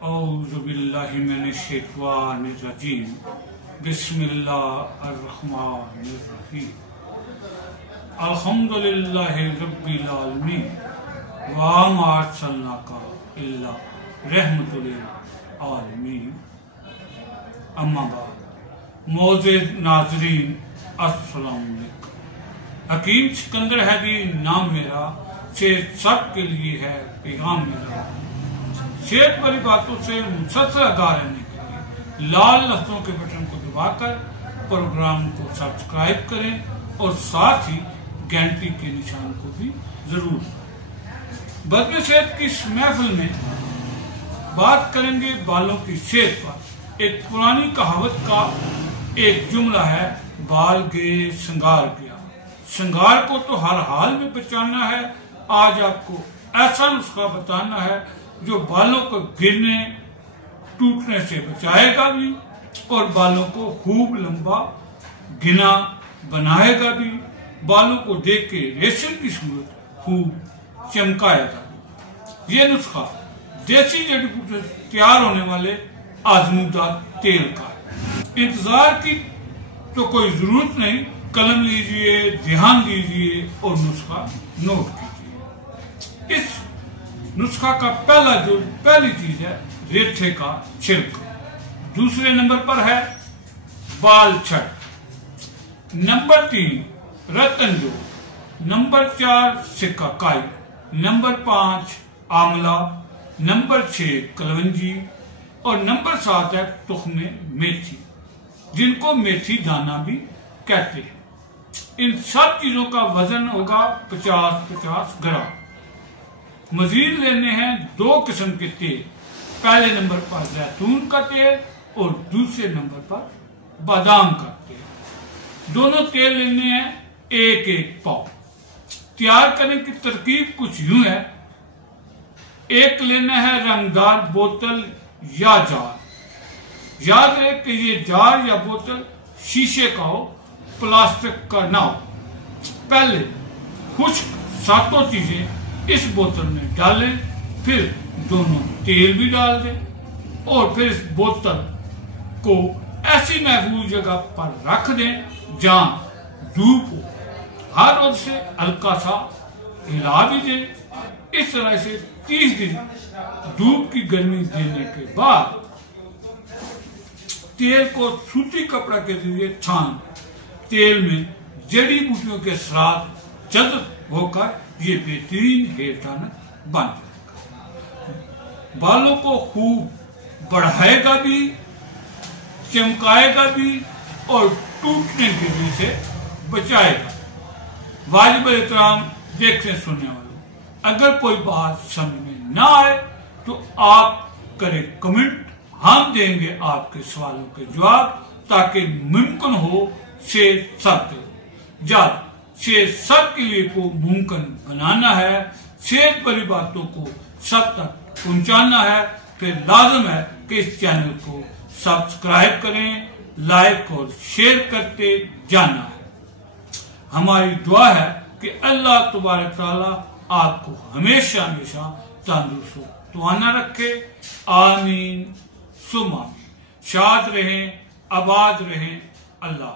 औज़ुबिल्लाहि मिनश्शैतानिर्रजीम बिस्मिल्लाहिर्रहमानिर्रहीम अल्हम्दुलिल्लाहि रब्बिल आलमीन व मा अरसलनाका इल्ला रहमतुल लिल आलमीन। अम्मा बाद मोअज़्ज़िज़ नाज़रीन अस्सलाम वालेकुम। हकीम सिकंदर है जी नाम मेरा, सेहत सबके लिए है पैगाम मेरा। सेहत वाली बातों से मुसलसल आगाह रहने के लिए लाल लफ्जों के बटन को दबाकर प्रोग्राम को सब्सक्राइब करें और साथ ही घंटी के निशान को भी जरूर। बदन सेहत की इस महफिल में बात करेंगे बालों की सेहत पर। एक पुरानी कहावत का एक जुमला है, बाल गए श्रृंगार गया। श्रृंगार को तो हर हाल में बचाना है। आज आपको ऐसा नुस्खा बताना है जो बालों को गिरने टूटने से बचाएगा भी और बालों को खूब लंबा घिना बनाएगा भी। बालों को देख के रेशम की सूरत खूब चमकाएगा भी। ये नुस्खा देसी जड़ी बूटी तैयार होने वाले आजमूदा तेल का है। इंतजार की तो कोई जरूरत नहीं, कलम लीजिए, ध्यान दीजिए और नुस्खा नोट कीजिए। इस नुस्खा का पहली चीज है रेठे का छिलका। दूसरे नंबर पर है बाल छट। नंबर 3 रतन जो। नंबर 4 सिकाकाई। नंबर 5 आंवला। नंबर 6 कलवंजी और नंबर 7 है तुख्मे मेथी, जिनको मेथी दाना भी कहते हैं। इन सब चीजों का वजन होगा 50-50 ग्राम। मजीद लेने हैं 2 किस्म के तेल। पहले नंबर पर जैतून का तेल और दूसरे नंबर पर बादाम का तेल। दोनों तेल लेने हैं 1-1 पाव। तैयार करने की तरकीब कुछ यूं है। एक लेना है रंगदार बोतल या जार। याद रहे कि ये जार या बोतल शीशे का हो, प्लास्टिक का ना हो। पहले खुश्क सातों चीजें इस बोतल में डालें, फिर दोनों तेल भी डाल दें और फिर इस बोतल को ऐसी महफूज जगह पर रख दें जहां धूप हो। हर रोज से हल्का सा हिला भी दें। इस तरह से 30 दिन धूप की गर्मी देने के बाद तेल को सूती कपड़ा के जरिए छान तेल में जड़ी बूटियों के साथ जज्ब होकर ये बेहतरीन हेयर टॉनिक बन जाएगा। बालों को खूब बढ़ाएगा भी, चमकाएगा भी और टूटने गिरने से बचाएगा। वाजिब एहतराम देखने सुनने वालों, अगर कोई बात समझ में ना आए तो आप करें कमेंट, हम देंगे आपके सवालों के जवाब ताकि मुमकिन हो सेहत सबके लिए को मुमकिन बनाना है। सेहत वाली बातों को सब तक पहुंचाना है। फिर लाजम है कि इस चैनल को सब्सक्राइब करें, लाइक और शेयर करते जाना है। हमारी दुआ है कि अल्लाह तबारक तआला आपको हमेशा हमेशा तंदुरुस्त तवाना रखे। आमीन सुमा आमीन। शाद रहें, आबाद रहें। अल्लाह।